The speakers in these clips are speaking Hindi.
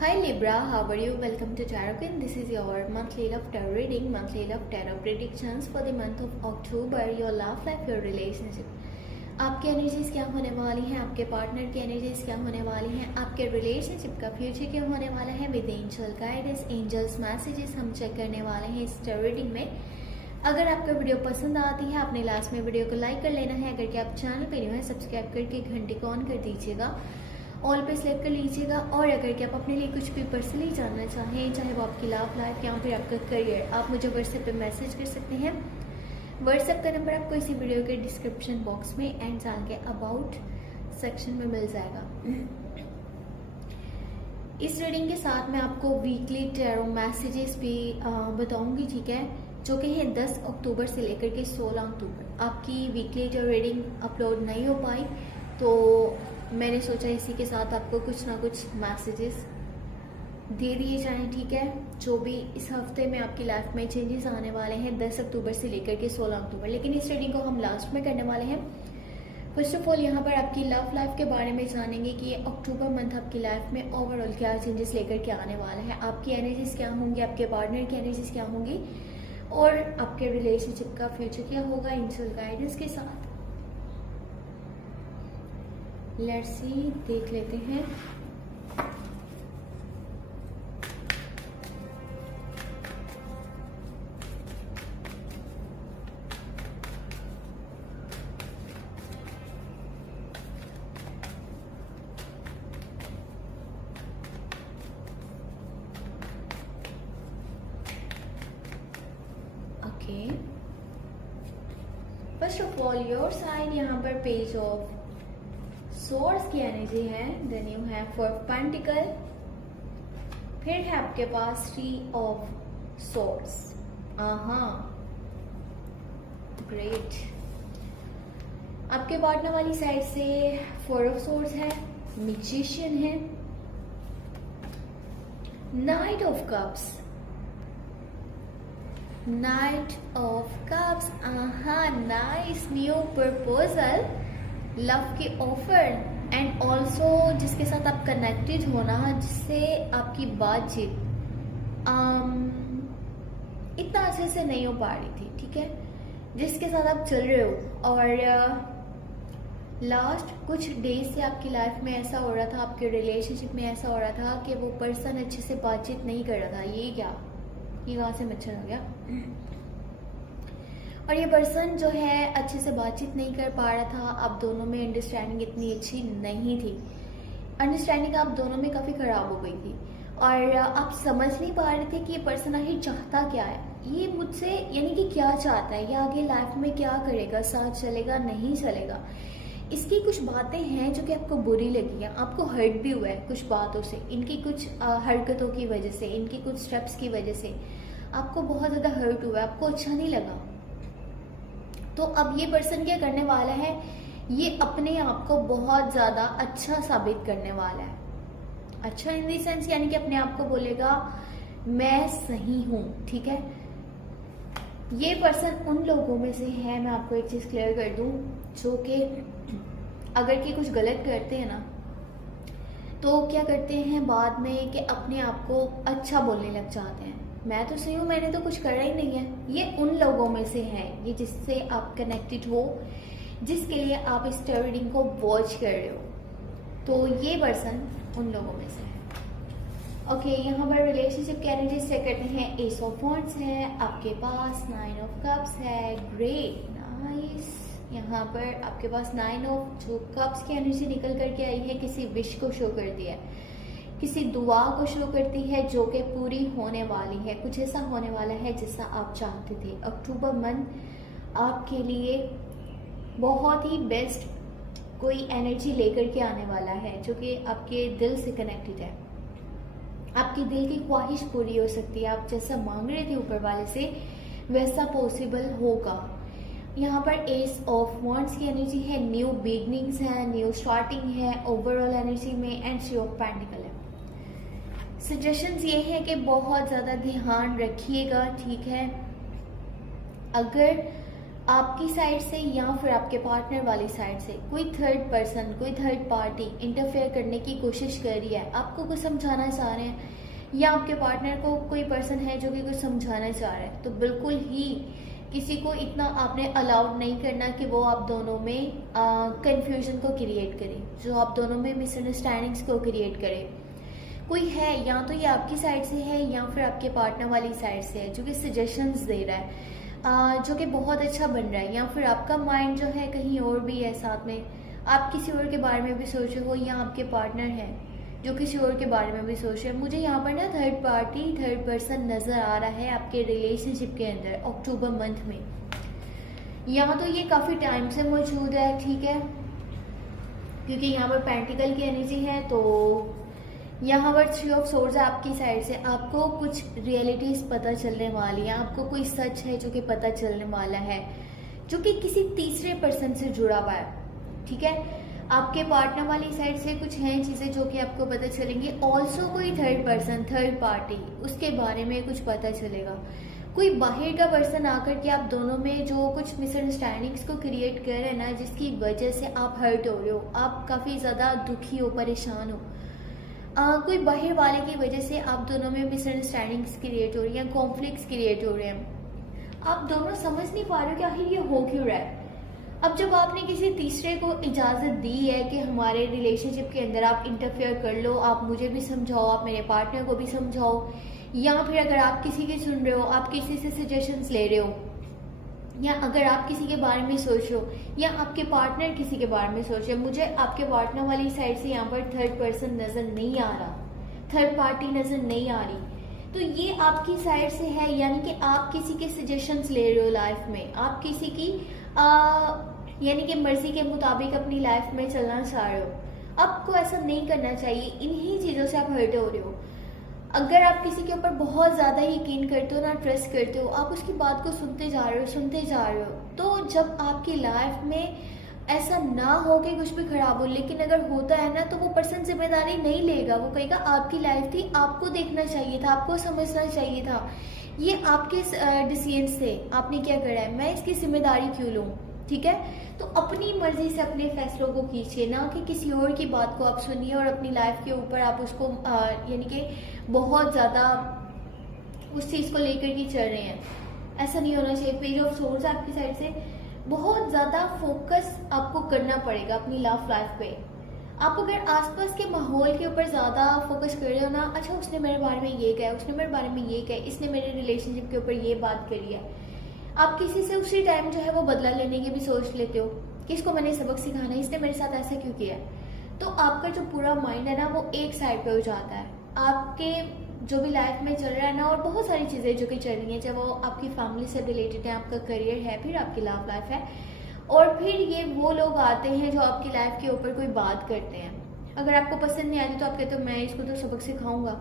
Hi Libra, how are you? Welcome to Tarot Queen. This is your monthly love tarot reading, monthly love tarot predictions for the month of October. Your love life, your relationship. आपकी एनर्जीज क्या होने वाली हैं, आपके पार्टनर की एनर्जीज क्या होने वाली हैं, आपके रिलेशनशिप का फ्यूचर क्या होने वाला है with angel guidance, angels messages हम चेक करने वाले हैं इस tarot reading में। अगर आपको वीडियो पसंद आती है आपने लास्ट में वीडियो को लाइक कर लेना है। अगर कि आप चैनल पर न्यू है सब्सक्राइब करके घंटे को ऑन कर दीजिएगा, ऑल पे सेलेक्ट कर लीजिएगा। और अगर कि आप अपने लिए कुछ भी पर्सनली जानना चाहें, चाहे वो आपकी लव लाइफ या फिर आपका करियर, आप मुझे व्हाट्सएप पे मैसेज कर सकते हैं। व्हाट्सएप का नंबर आपको इसी वीडियो के डिस्क्रिप्शन बॉक्स में एंड चैनल के अबाउट सेक्शन में मिल जाएगा। इस रीडिंग के साथ मैं आपको वीकली टैरो मैसेजेस भी बताऊंगी, ठीक है, जो कि है 10 अक्टूबर से लेकर के 16 अक्टूबर। आपकी वीकली टैरो रीडिंग अपलोड नहीं हो पाई तो मैंने सोचा इसी के साथ आपको कुछ ना कुछ मैसेजेस दे दिए जाएं, ठीक है। जो भी इस हफ्ते में आपकी लाइफ में चेंजेस आने वाले हैं 10 अक्टूबर से लेकर के 16 अक्टूबर, लेकिन इस रीडिंग को हम लास्ट में करने वाले हैं। फर्स्ट ऑफ ऑल यहाँ पर आपकी लव लाइफ के बारे में जानेंगे कि ये अक्टूबर मंथ आपकी लाइफ में ओवरऑल क्या चेंजेस लेकर के आने वाला है, आपकी एनर्जीज क्या होंगी, आपके पार्टनर की एनर्जीज क्या होंगी और आपके रिलेशनशिप का फ्यूचर क्या होगा एंजल गाइडेंस के साथ। लेट्स सी, देख लेते हैं। Okay, first of all your side यहाँ पर पेज ऑफ सोर्स की एनर्जी है, देन यू हैव 4 पेंटिकल, फिर है आपके पास 3 ऑफ सोर्स। ग्रेट। आपके पार्टनर वाली साइड से 4 ऑफ सोर्स है, मैजिशियन है, night of cups, night of cups. Nice new proposal, love के ऑफर एंड ऑल्सो जिसके साथ आप कनेक्टेड हो ना, जिससे आपकी बातचीत इतना अच्छे से नहीं हो पा रही थी, ठीक है, जिसके साथ आप चल रहे हो और लास्ट कुछ डेज से आपकी लाइफ में ऐसा हो रहा था, आपके रिलेशनशिप में ऐसा हो रहा था कि वो पर्सन अच्छे से बातचीत नहीं कर रहा था। ये क्या, ये कहाँ से मच्छर हो गया? और ये पर्सन जो है अच्छे से बातचीत नहीं कर पा रहा था, आप दोनों में अंडरस्टैंडिंग इतनी अच्छी नहीं थी, अंडरस्टैंडिंग आप दोनों में काफ़ी ख़राब हो गई थी और आप समझ नहीं पा रहे थे कि ये पर्सन आखिर चाहता क्या है, ये मुझसे यानी कि क्या चाहता है, ये आगे लाइफ में क्या करेगा, साथ चलेगा नहीं चलेगा। इसकी कुछ बातें हैं जो कि आपको बुरी लगी है, आपको हर्ट भी हुआ है कुछ बातों से, इनकी कुछ हरकतों की वजह से, इनके कुछ स्टेप्स की वजह से आपको बहुत ज़्यादा हर्ट हुआ है, आपको अच्छा नहीं लगा। तो अब ये पर्सन क्या करने वाला है, ये अपने आप को बहुत ज़्यादा अच्छा साबित करने वाला है। अच्छा इन दी सेंस यानी कि अपने आप को बोलेगा मैं सही हूँ, ठीक है। ये पर्सन उन लोगों में से है, मैं आपको एक चीज़ क्लियर कर दूँ, जो कि अगर कि कुछ गलत करते हैं ना तो क्या करते हैं बाद में कि अपने आप को अच्छा बोलने लग जाते हैं, मैं तो सही हूँ, मैंने तो कुछ करा ही नहीं है। ये उन लोगों में से है, ये जिससे आप कनेक्टेड हो, जिसके लिए आप इस टैरो रीडिंग को वॉच कर रहे हो, तो ये पर्सन उन लोगों में से है। ओके, यहाँ पर रिलेशनशिप की एनर्जी चेक करते हैं। एस ऑफ वॉन्ड्स है आपके पास, 9 ऑफ कप्स है, ग्रेट नाइस। यहाँ पर आपके पास 9 ऑफ जो कप्स की एनर्जी निकल करके आई है, किसी विश को शो कर दिया है, किसी दुआ को शो करती है जो कि पूरी होने वाली है, कुछ ऐसा होने वाला है जैसा आप चाहते थे। अक्टूबर मंथ आपके लिए बहुत ही बेस्ट कोई एनर्जी लेकर के आने वाला है जो कि आपके दिल से कनेक्टेड है, आपकी दिल की ख्वाहिश पूरी हो सकती है, आप जैसा मांग रहे थे ऊपर वाले से वैसा पॉसिबल होगा। यहाँ पर एस ऑफ वॉन्ड्स की एनर्जी है, न्यू बिगनिंग्स है, न्यू स्टार्टिंग है ओवरऑल एनर्जी में, एंड 3 ऑफ पेंटिकल है। सजेशंस ये है कि बहुत ज़्यादा ध्यान रखिएगा, ठीक है। अगर आपकी साइड से या फिर आपके पार्टनर वाली साइड से कोई थर्ड पर्सन, कोई थर्ड पार्टी इंटरफेयर करने की कोशिश कर रही है, आपको कुछ समझाना चाह रहे हैं, या आपके पार्टनर को कोई पर्सन है जो कि कुछ समझाना चाह रहा है, तो बिल्कुल ही किसी को इतना आपने अलाउड नहीं करना कि वो आप दोनों में कंफ्यूजन को क्रिएट करे, जो आप दोनों में मिसअंडरस्टैंडिंग्स को क्रिएट करे। कोई है, या तो ये आपकी साइड से है या फिर आपके पार्टनर वाली साइड से है, जो कि सजेशंस दे रहा है, जो कि बहुत अच्छा बन रहा है, या फिर आपका माइंड जो है कहीं और भी है, साथ में आप किसी और के बारे में भी सोच रहे हो, या आपके पार्टनर है जो किसी और के बारे में भी सोच रहे हैं। मुझे यहाँ पर ना थर्ड पार्टी, थर्ड पर्सन नजर आ रहा है आपके रिलेशनशिप के अंदर अक्टूबर मंथ में। यहाँ तो ये काफी टाइम से मौजूद है, ठीक है, क्योंकि यहाँ पर पेंटिकल की एनर्जी है, तो यहाँ पर थ्री ऑफ सोर्ड्स है आपकी साइड से। आपको कुछ रियलिटीज पता चलने वाली है, आपको कोई सच है जो कि पता चलने वाला है, जो कि किसी तीसरे पर्सन से जुड़ा हुआ है, ठीक है। आपके पार्टनर वाली साइड से कुछ हैं चीजें जो कि आपको पता चलेंगी। ऑल्सो कोई थर्ड पर्सन, थर्ड पार्टी, उसके बारे में कुछ पता चलेगा। कोई बाहर का पर्सन आकर के आप दोनों में जो कुछ मिसअंडरस्टैंडिंग्स को क्रिएट कर रहे हैं ना, जिसकी वजह से आप हर्ट हो रहे हो, आप काफी ज्यादा दुखी हो, परेशान हो, कोई बाहर वाले की वजह से आप दोनों में मिसअंडरस्टैंडिंग्स क्रिएट हो रही हैं, कॉन्फ्लिक्ट्स क्रिएट हो रहे हैं। आप दोनों समझ नहीं पा रहे हो कि आखिर ये हो क्यों रहा है। अब जब आपने किसी तीसरे को इजाजत दी है कि हमारे रिलेशनशिप के अंदर आप इंटरफेयर कर लो, आप मुझे भी समझाओ, आप मेरे पार्टनर को भी समझाओ, या फिर अगर आप किसी की सुन रहे हो, आप किसी से सजेशंस ले रहे हो, या अगर आप किसी के बारे में सोच रहे हो, या आपके पार्टनर किसी के बारे में सोच रहे हो, मुझे आपके पार्टनर वाली साइड से यहाँ पर थर्ड पर्सन नजर नहीं आ रहा, थर्ड पार्टी नजर नहीं आ रही, तो ये आपकी साइड से है। यानी कि आप किसी के सजेशंस ले रहे हो लाइफ में, आप किसी की यानी कि मर्जी के मुताबिक अपनी लाइफ में चलना चाह रहे हो। आपको ऐसा नहीं करना चाहिए, इन्हीं चीजों से आप हर्ट हो रहे हो। अगर आप किसी के ऊपर बहुत ज्यादा यकीन करते हो ना, ट्रस्ट करते हो, आप उसकी बात को सुनते जा रहे हो, सुनते जा रहे हो, तो जब आपकी लाइफ में ऐसा ना हो कि कुछ भी खराब हो, लेकिन अगर होता है ना, तो वो पर्सन जिम्मेदारी नहीं लेगा, वो कहेगा आपकी लाइफ थी, आपको देखना चाहिए था, आपको समझना चाहिए था, ये आपके डिसीजन थे, आपने क्या करा है, मैं इसकी जिम्मेदारी क्यों लूं, ठीक है। तो अपनी मर्जी से अपने फैसलों को कीजिए, ना कि किसी और की बात को आप सुनिए और अपनी लाइफ के ऊपर आप उसको यानी कि बहुत ज्यादा उस चीज को लेकर के चल रहे हैं। ऐसा नहीं होना चाहिए। पेज ऑफ सोर्स आपकी साइड से बहुत ज्यादा फोकस आपको करना पड़ेगा अपनी लव लाइफ पे। आप अगर आसपास के माहौल के ऊपर ज्यादा फोकस कर रहे हो ना, अच्छा उसने मेरे बारे में ये कहा, उसने मेरे बारे में ये कहा, इसने मेरे रिलेशनशिप के ऊपर ये बात करी है, आप किसी से उसी टाइम जो है वो बदला लेने की भी सोच लेते हो कि इसको मैंने सबक सिखाना है, इसने मेरे साथ ऐसा क्यों किया है। तो आपका जो पूरा माइंड है ना, वो एक साइड पे हो जाता है। आपके जो भी लाइफ में चल रहा है ना, और बहुत सारी चीजें जो कि चल रही हैं, चाहे वो आपकी फैमिली से रिलेटेड है, आपका करियर है, फिर आपकी लव लाइफ है, और फिर ये वो लोग आते हैं जो आपकी लाइफ के ऊपर कोई बात करते हैं। अगर आपको पसंद नहीं आती तो आप कहते हो मैं इसको तो सबक सिखाऊंगा।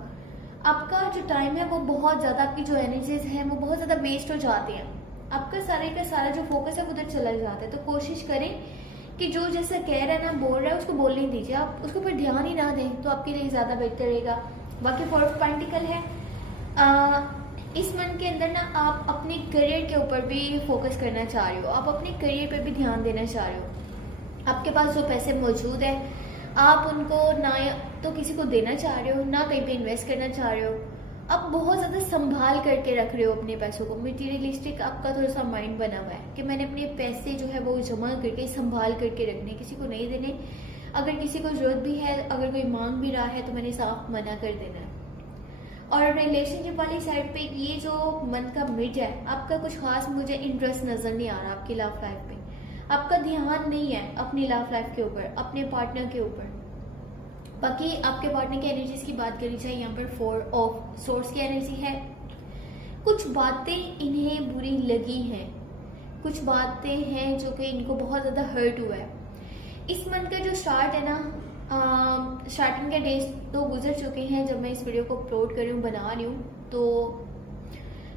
आपका जो टाइम है वो बहुत ज्यादा, आपकी जो एनर्जीज है वो बहुत ज्यादा वेस्ट हो जाती है, आपका सारे का सारा जो फोकस है उधर चला जाता है। तो कोशिश करें कि जो जैसा कह रहा है ना, बोल रहा है, उसको बोलने दीजिए, आप उसके ऊपर ध्यान ही ना दें, तो आपके लिए ज्यादा बेहतर रहेगा। बाकी फोर्थ पेंटिकल है, इस मंथ के अंदर ना आप अपने करियर के ऊपर भी फोकस करना चाह रहे हो, आप अपने करियर पर भी ध्यान देना चाह रहे हो। आपके पास जो पैसे मौजूद है, आप उनको ना तो किसी को देना चाह रहे हो, ना कहीं पे इन्वेस्ट करना चाह रहे हो, आप बहुत ज्यादा संभाल करके रख रहे हो अपने पैसों को। मटीरियलिस्टिक आपका थोड़ा सा माइंड बना हुआ है कि मैंने अपने पैसे जो है वो जमा करके संभाल करके रखने, किसी को नहीं देने। अगर किसी को जरूरत भी है, अगर कोई मांग भी रहा है, तो मैंने साफ मना कर देना है। और रिलेशनशिप वाली साइड पे ये जो मन का मिड है, आपका कुछ खास मुझे इंटरेस्ट नजर नहीं आ रहा आपकी लव लाइफ पे, आपका ध्यान नहीं है अपनी लव लाइफ के ऊपर, अपने पार्टनर के ऊपर। बाकी आपके पार्टनर की एनर्जीज की बात करी जाए, यहाँ पर 4 ऑफ सोर्स की एनर्जी है। कुछ बातें इन्हें बुरी लगी हैं, कुछ बातें हैं जो कि इनको बहुत ज्यादा हर्ट हुआ है। इस मंथ का जो स्टार्ट है ना, स्टार्टिंग के डेज तो गुजर चुके हैं जब मैं इस वीडियो को अपलोड कर रही हूँ, बना रही हूँ, तो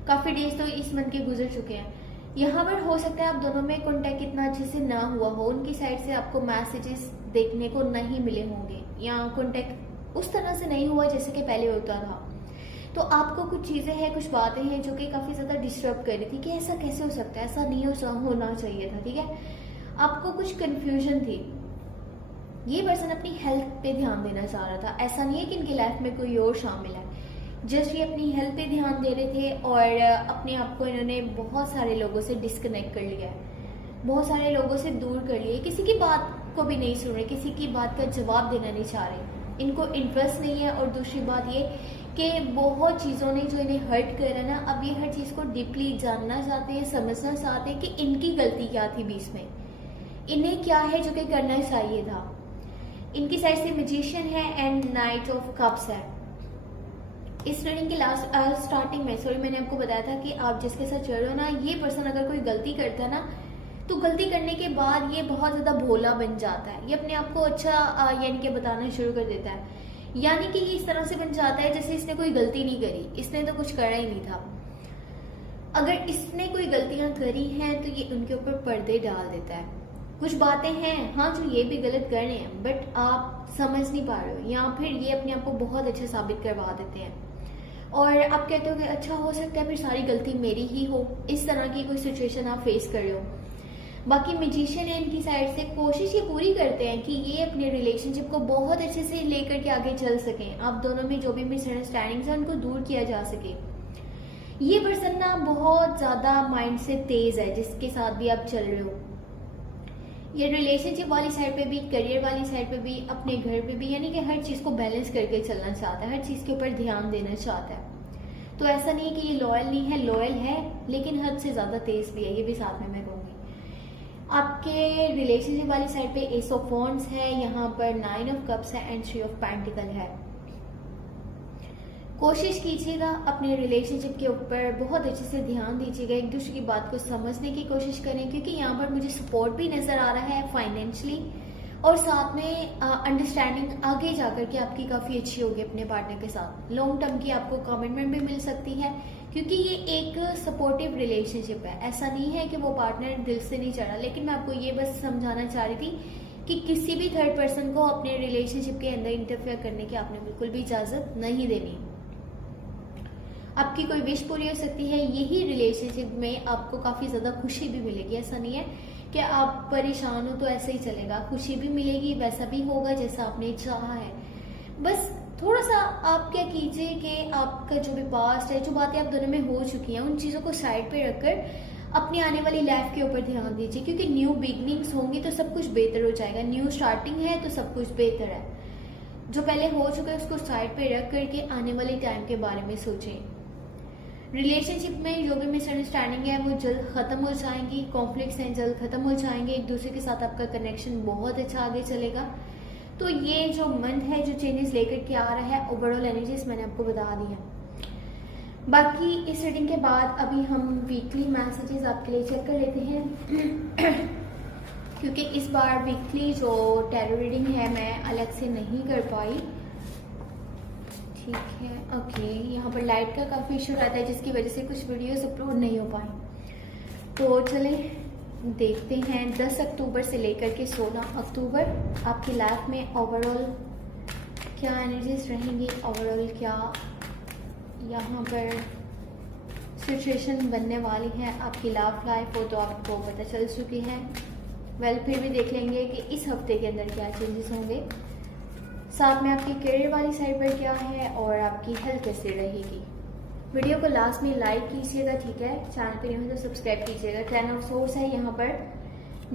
काफी डेज तो इस मंथ के गुजर चुके हैं। यहाँ पर हो सकता है आप दोनों में कॉन्टेक्ट इतना अच्छे से ना हुआ हो, उनकी साइड से आपको मैसेजेस देखने को नहीं मिले होंगे, या कॉन्टेक्ट उस तरह से नहीं हुआ जैसे कि पहले होता था। तो आपको कुछ चीज़ें हैं, कुछ बातें हैं जो कि काफ़ी ज़्यादा डिस्टर्ब कर रही थी कि ऐसा कैसे हो सकता है, ऐसा नहीं होना चाहिए था, ठीक है। आपको कुछ कन्फ्यूजन थी। ये पर्सन अपनी हेल्थ पे ध्यान देना चाह रहा था, ऐसा नहीं है कि इनकी लाइफ में कोई और शामिल है, जस्ट ये अपनी हेल्थ पे ध्यान दे रहे थे और अपने आप को इन्होंने बहुत सारे लोगों से डिस्कनेक्ट कर लिया है, बहुत सारे लोगों से दूर कर लिए, किसी की बात को भी नहीं सुन रहे, किसी की बात का जवाब देना नहीं चाह रहे, इनको इंटरेस्ट नहीं है। और दूसरी बात ये कि बहुत चीज़ों ने जो इन्हें हर्ट करा ना, अब ये हर चीज़ को डीपली जानना चाहते हैं, समझना चाहते हैं कि इनकी गलती क्या थी बीच में, इन्हें क्या है जो कि करना चाहिए था। इनकी साइड से मैजिशियन है एंड नाइट ऑफ कप्स है। इस रीडिंग की स्टार्टिंग में मैंने आपको बताया था कि आप जिसके साथ चल रहे हो ना, ये पर्सन अगर कोई गलती करता है ना, तो गलती करने के बाद ये बहुत ज्यादा भोला बन जाता है, ये अपने आप को अच्छा यानी कि बताना शुरू कर देता है, यानी कि ये इस तरह से बन जाता है जैसे इसने कोई गलती नहीं करी, इसने तो कुछ करा ही नहीं था। अगर इसने कोई गलतियां करी हैं तो ये उनके ऊपर पर्दे डाल देता है। कुछ बातें हैं हाँ जो ये भी गलत कर रहे हैं, बट आप समझ नहीं पा रहे हो, या फिर ये अपने आप को बहुत अच्छा साबित करवा देते हैं और आप कहते हो कि अच्छा हो सकता है फिर सारी गलती मेरी ही हो, इस तरह की कोई सिचुएशन आप फेस कर रहे हो। बाकी मैजिशियन है, इनकी साइड से कोशिश ये पूरी करते हैं कि ये अपने रिलेशनशिप को बहुत अच्छे से लेकर के आगे चल सकें, आप दोनों में जो भी मिसअंडरस्टैंडिंग्स है उनको दूर किया जा सके। ये पर्सन ना बहुत ज्यादा माइंड से तेज है, जिसके साथ भी आप चल रहे हो, ये रिलेशनशिप वाली साइड पे भी, करियर वाली साइड पे भी, अपने घर पे भी, यानी कि हर चीज को बैलेंस करके चलना चाहता है, हर चीज के ऊपर ध्यान देना चाहता है। तो ऐसा नहीं है कि ये लॉयल नहीं है, लॉयल है, लेकिन हद से ज्यादा तेज भी है, ये भी साथ में मैं कहूंगी। आपके रिलेशनशिप वाली साइड पे एस ऑफ वॉन्ड्स है, यहाँ पर 9 ऑफ कप्स है एंड 3 ऑफ पेंटिकल है। कोशिश कीजिएगा अपने रिलेशनशिप के ऊपर बहुत अच्छे से ध्यान दीजिएगा, एक दूसरे की बात को समझने की कोशिश करें, क्योंकि यहाँ पर मुझे सपोर्ट भी नजर आ रहा है फाइनेंशियली, और साथ में अंडरस्टैंडिंग आगे जाकर के आपकी काफी अच्छी होगी अपने पार्टनर के साथ। लॉन्ग टर्म की आपको कमिटमेंट भी मिल सकती है, क्योंकि ये एक सपोर्टिव रिलेशनशिप है, ऐसा नहीं है कि वो पार्टनर दिल से नहीं चढ़ा। लेकिन मैं आपको ये बस समझाना चाह रही थी कि किसी भी थर्ड पर्सन को अपने रिलेशनशिप के अंदर इंटरफेयर करने की आपने बिल्कुल भी इजाजत नहीं देनी। आपकी कोई विश पूरी हो सकती है, यही रिलेशनशिप में आपको काफी ज्यादा खुशी भी मिलेगी। ऐसा नहीं है कि आप परेशान हो तो ऐसे ही चलेगा, खुशी भी मिलेगी, वैसा भी होगा जैसा आपने चाहा है। बस थोड़ा सा आप क्या कीजिए कि आपका जो भी पास्ट है, जो बातें आप दोनों में हो चुकी हैं, उन चीजों को साइड पे रखकर अपनी आने वाली लाइफ के ऊपर ध्यान दीजिए, क्योंकि न्यू बिगनिंग्स होंगी तो सब कुछ बेहतर हो जाएगा। न्यू स्टार्टिंग है तो सब कुछ बेहतर है। जो पहले हो चुका है उसको साइड पे रख करके आने वाले टाइम के बारे में सोचें। रिलेशनशिप में जो भी मिसअंडरस्टैंडिंग है वो जल्द खत्म हो जाएंगी, कॉन्फ्लिक्ट्स हैं जल्द खत्म हो जाएंगे, एक दूसरे के साथ आपका कनेक्शन बहुत अच्छा आगे चलेगा। तो ये जो मंथ है जो चेंजेस लेकर के आ रहा है, ओवरऑल एनर्जीज मैंने आपको बता दी है। बाकी इस रीडिंग के बाद अभी हम वीकली मैसेजेस आपके लिए चेक कर लेते हैं क्योंकि इस बार वीकली जो टैरो रीडिंग है मैं अलग से नहीं कर पाई। ठीक है, ओके। यहाँ पर लाइट का काफ़ी इशू रहता है जिसकी वजह से कुछ वीडियोस अपलोड नहीं हो पाई। तो चले देखते हैं 10 अक्टूबर से लेकर के 16 अक्टूबर आपकी लाइफ में ओवरऑल क्या एनर्जीज रहेंगी, ओवरऑल क्या यहाँ पर सिचुएशन बनने वाली है। आपकी लव लाइफ हो तो आपको पता चल चुकी है, फिर भी देख लेंगे कि इस हफ्ते के अंदर क्या चेंजेस होंगे। साथ में आपकी करियर वाली साइड पर क्या है और आपकी हेल्थ कैसे रहेगी। वीडियो को लास्ट में लाइक कीजिएगा, ठीक है। चैनल पे नहीं हो तो सब्सक्राइब कीजिएगा। 10 ऑफ सोर्स है, यहाँ पर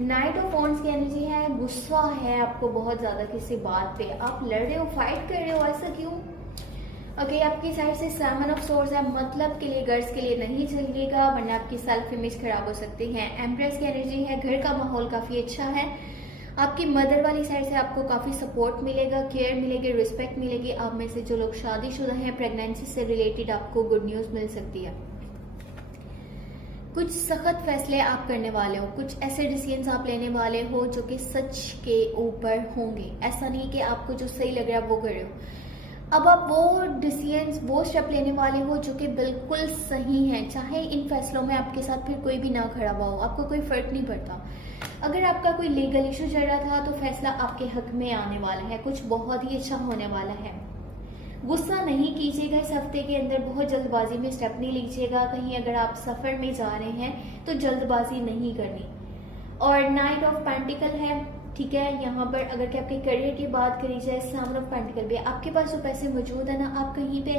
नाइट ऑफ वॉन्ड्स की एनर्जी है, गुस्सा है आपको बहुत ज्यादा किसी बात पे, आप लड़ रहे हो, फाइट कर रहे हो, ऐसा क्यों। ओके, आपकी साइड से 7 ऑफ सोर्स है, मतलब के लिए गर्ल्स के लिए नहीं चलिएगा वरना आपकी सेल्फ इमेज खराब हो सकती है। एम्प्रेस की एनर्जी है, घर का माहौल काफी अच्छा है। आपकी मदर वाली साइड से आपको काफी सपोर्ट मिलेगा, केयर मिलेगी, रिस्पेक्ट मिलेगी। आप में से जो लोग शादीशुदा हैं, प्रेगनेंसी से रिलेटेड आपको गुड न्यूज मिल सकती है। कुछ सख्त फैसले आप करने वाले हो, कुछ ऐसे डिसीजंस आप लेने वाले हो जो कि सच के ऊपर होंगे। ऐसा नहीं कि आपको जो सही लग रहा है वो कर रहे हो। अब आप वो डिसीजंस, वो स्टेप लेने वाले हो जो कि बिल्कुल सही है, चाहे इन फैसलों में आपके साथ फिर कोई भी ना खड़ा हुआ हो, आपको कोई फर्क नहीं पड़ता। अगर आपका कोई लीगल इशू चल रहा था तो फैसला आपके हक में आने वाला है, कुछ बहुत ही अच्छा होने वाला है। गुस्सा नहीं कीजिएगा इस हफ्ते के अंदर, बहुत जल्दबाजी में स्टेप नहीं लीजिएगा। कहीं अगर आप सफ़र में जा रहे हैं तो जल्दबाजी नहीं करनी। और नाइट ऑफ पेंटिकल है, ठीक है। यहाँ पर अगर कि आपके करियर की बात करी जाए, सेवन ऑफ पेंटिकल भी आपके पास जो पैसे मौजूद है ना, आप कहीं पे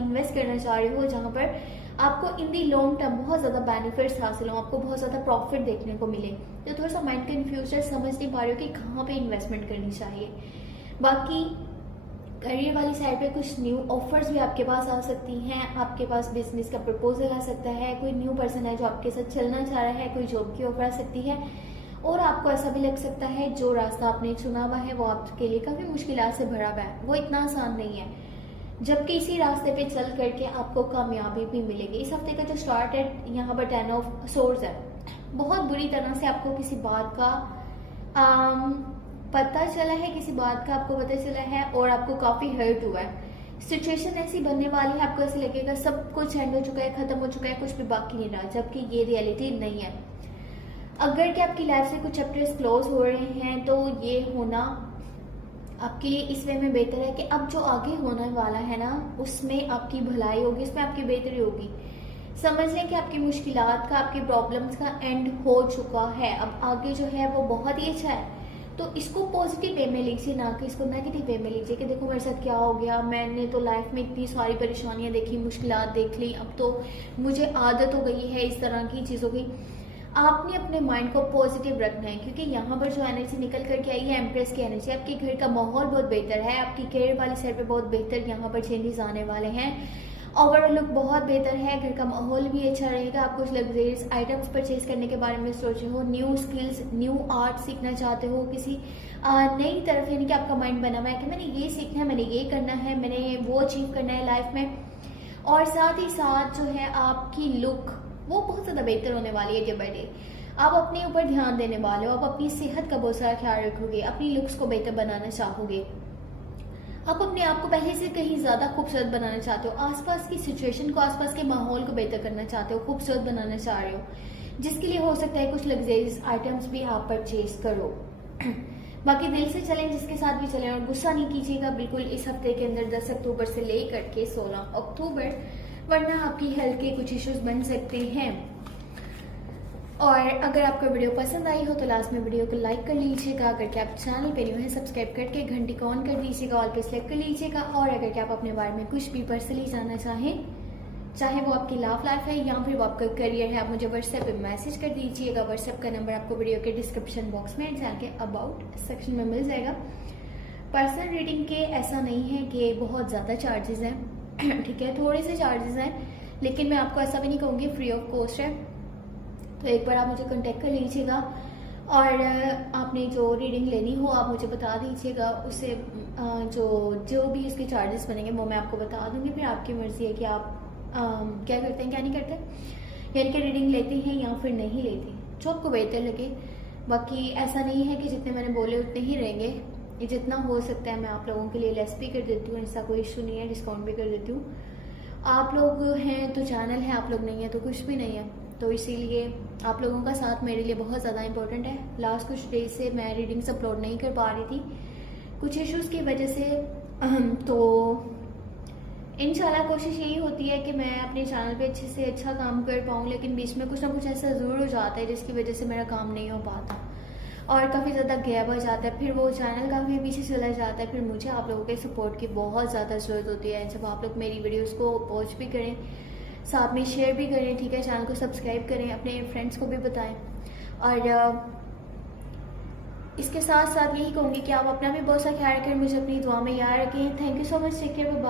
इन्वेस्ट करना चाह रहे हो जहाँ पर आपको इन दी लॉन्ग टर्म बहुत ज़्यादा बेनिफिट्स हासिल हो, आपको बहुत ज़्यादा प्रॉफिट देखने को मिले। तो थोड़ा सा माइंड कन्फ्यूज है, समझ नहीं पा रहे हो कि कहाँ पे इन्वेस्टमेंट करनी चाहिए। बाकी करियर वाली साइड पे कुछ न्यू ऑफर्स भी आपके पास आ सकती हैं, आपके पास बिजनेस का प्रपोजल आ सकता है, कोई न्यू पर्सन है जो आपके साथ चलना चाह रहा है, कोई जॉब की ऑफर आ सकती है। और आपको ऐसा भी लग सकता है जो रास्ता आपने चुना हुआ है वो आपके लिए काफ़ी मुश्किलात से भरा हुआ है, वो इतना आसान नहीं है, जबकि इसी रास्ते पे चल करके आपको कामयाबी भी मिलेगी। इस हफ्ते का जो स्टार्ट है यहाँ पर 10 ऑफ सोर्ड्स है, बहुत बुरी तरह से आपको किसी बात का पता चला है, किसी बात का आपको पता चला है और आपको काफ़ी हर्ट हुआ है। सिचुएशन ऐसी बनने वाली है, आपको ऐसे लगेगा सब कुछ एंड हो चुका है, खत्म हो चुका है, कुछ भी बाकी नहीं रहा, जबकि ये रियलिटी नहीं है। अगर कि आपकी लाइफ से कुछ चैप्टर्स क्लोज हो रहे हैं तो ये होना आपके लिए इस वे में बेहतर है कि अब जो आगे होने वाला है ना उसमें आपकी भलाई होगी, उसमें आपकी बेहतरी होगी। समझ लें कि आपकी मुश्किलात का, आपकी प्रॉब्लम्स का एंड हो चुका है, अब आगे जो है वो बहुत ही अच्छा है। तो इसको पॉजिटिव वे में लीजिए, ना कि इसको नेगेटिव वे में लीजिए कि देखो मेरे साथ क्या हो गया, मैंने तो लाइफ में इतनी सारी परेशानियां देखी, मुश्किलात देख ली, अब तो मुझे आदत हो गई है इस तरह की चीज़ों की। आपने अपने माइंड को पॉजिटिव रखना है, क्योंकि यहाँ पर जो एनर्जी निकल करके आई है एम्प्रेस की एनर्जी, आपके घर का माहौल बहुत बेहतर है, आपकी करियर वाली साइड पे बहुत बेहतर यहाँ पर चेंजेस आने वाले हैं। ओवरऑल लुक बहुत बेहतर है, घर का माहौल भी अच्छा रहेगा। आप कुछ लग्जरियस आइटम्स परचेज करने के बारे में सोच रहे हो, न्यू स्किल्स, न्यू आर्ट सीखना चाहते हो, किसी नई तरफ, यानी कि आपका माइंड बना हुआ है कि मैंने ये सीखना है, मैंने ये करना है, मैंने वो अचीव करना है लाइफ में। और साथ ही साथ जो है आपकी लुक वो बहुत ज़्यादा बेहतर होने वाली है डे बाई डे। आप अपने ऊपर ध्यान देने वाले हो, आप अपनी सेहत का बहुत सारा ख्याल रखोगे, अपनी लुक्स को बेहतर बनाना चाहोगे, आप अपने आप को पहले से कहीं ज़्यादा खूबसूरत बनाना चाहते हो, आसपास की सिचुएशन को, आसपास के माहौल को बेहतर करना चाहते हो, खूबसूरत बनाना चाह रहे हो, जिसके लिए हो सकता है कुछ लग्जरियस आइटम्स भी आप परचेज करो। बाकी दिल से चलें, जिसके साथ भी चलें, और गुस्सा नहीं कीजिएगा बिल्कुल इस हफ्ते के अंदर 10 अक्टूबर से लेकर के 16 अक्टूबर, वरना आपकी हेल्थ के कुछ इश्यूज बन सकते हैं। और अगर आपको वीडियो पसंद आई हो तो लास्ट में वीडियो को लाइक कर लीजिएगा, अगर कि आप चैनल पे न्यू हैं सब्सक्राइब करके घंटी को ऑन कर दीजिएगा, ऑल पे सेलेक्ट कर लीजिएगा। और अगर कि आप अपने बारे में कुछ भी पर्सनली जानना चाहें, चाहे वो आपकी लव लाइफ है या फिर वो आपका करियर है, आप मुझे व्हाट्सएप पे मैसेज कर दीजिएगा। व्हाट्सएप का नंबर आपको वीडियो के डिस्क्रिप्शन बॉक्स में, चैनल के अबाउट सेक्शन में मिल जाएगा। पर्सनल रीडिंग के ऐसा नहीं है कि बहुत ज़्यादा चार्जेस हैं, ठीक है, थोड़े से चार्जेस हैं, लेकिन मैं आपको ऐसा भी नहीं कहूँगी फ्री ऑफ कॉस्ट है। तो एक बार आप मुझे कांटेक्ट कर लीजिएगा और आपने जो रीडिंग लेनी हो आप मुझे बता दीजिएगा, उससे जो भी इसके चार्जेस बनेंगे वो मैं आपको बता दूंगी। फिर आपकी मर्ज़ी है कि आप क्या करते हैं क्या नहीं करते, यानी कि रीडिंग लेते हैं या फिर नहीं लेते, जो आपको बेहतर लगे। बाकी ऐसा नहीं है कि जितने मैंने बोले उतने ही रहेंगे, ये जितना हो सकता है मैं आप लोगों के लिए लेस भी कर देती हूँ, ऐसा कोई इशू नहीं है, डिस्काउंट भी कर देती हूँ। आप लोग हैं तो चैनल है, आप लोग नहीं है तो कुछ भी नहीं है, तो इसीलिए आप लोगों का साथ मेरे लिए बहुत ज़्यादा इंपॉर्टेंट है। लास्ट कुछ डेज से मैं रीडिंग्स अपलोड नहीं कर पा रही थी कुछ इश्यूज़ की वजह से, तो इंशाल्लाह कोशिश यही होती है कि मैं अपने चैनल पे अच्छे से अच्छा काम कर पाऊँ, लेकिन बीच में कुछ ना कुछ ऐसा ज़रूर हो जाता है जिसकी वजह से मेरा काम नहीं हो पाता और काफ़ी ज़्यादा गैप हो जाता है, फिर वो चैनल काफ़ी पीछे चला जाता है। फिर मुझे आप लोगों के सपोर्ट की बहुत ज़्यादा ज़रूरत होती है। जब आप लोग मेरी वीडियोस को वॉच भी करें, साथ में शेयर भी करें, ठीक है, चैनल को सब्सक्राइब करें, अपने फ्रेंड्स को भी बताएं। और इसके साथ साथ यही कहूँगी कि आप अपना भी बहुत सा ख्याल रखें, मुझे अपनी दुआ में याद रखें। Thank you so much, take care, bye.